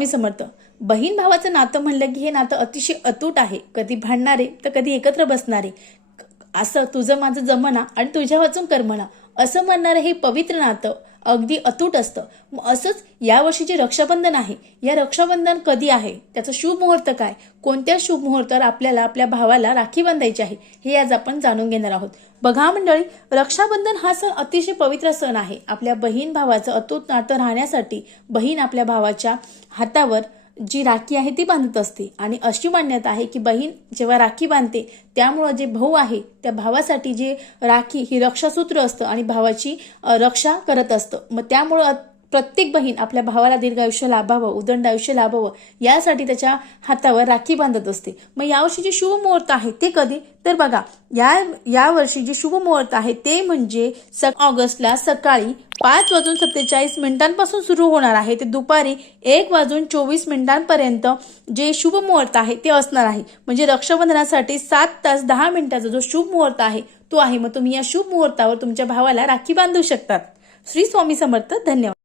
स्वामी समर्थ. बहीण भावाचं नातं म्हणलं की हे नातं अतिशय अतूट आहे. कधी भांडणारे तर कधी एकत्र बसणारे. असं तुझं माझं जमना आणि तुझ्या वाचून कर्मना असं म्हणणारं हे पवित्र नातं अगदी अतूट असतं. मग असंच यावर्षी जे रक्षाबंधन आहे, या रक्षाबंधन कधी आहे, त्याचं शुभ मुहूर्त काय, कोणत्या शुभ मुहूर्तावर आपल्याला आपल्या भावाला राखी बांधायची आहे, हे आज आपण जाणून घेणार आहोत. बघा मंडळी, रक्षाबंधन हा सण अतिशय पवित्र सण आहे. आपल्या बहीण भावाचं अतूट नातं राहण्यासाठी बहीण आपल्या भावाच्या हातावर जी राखी आहे ती बांधत असते आणि अशी मान्यता आहे की बहीण जेव्हा राखी बांधते त्यामुळे जे भाऊ आहे त्या भावासाठी जे राखी ही रक्षासूत्र असतं आणि भावाची रक्षा करत असतं. मग त्यामुळं प्रत्येक बहीण आपल्या भावाला दीर्घ आयुष्य लाभावं, उदंड आयुष्य लाभावं यासाठी त्याच्या हातावर राखी बांधत असते. मग यावर्षी जे शुभ मुहूर्त आहे ते कधी, तर बघा या वर्षी जे शुभ मुहूर्त आहे ते म्हणजे ऑगस्टला सकाळी 5:47 सुरू होणार आहे ते दुपारी 1:24 जे शुभ मुहूर्त आहे ते असणार आहे. म्हणजे रक्षाबंधनासाठी 7:10 जो शुभ मुहूर्त आहे तो आहे. मग तुम्ही या शुभ मुहूर्तावर तुमच्या भावाला राखी बांधू शकतात. श्री स्वामी समर्थ. धन्यवाद.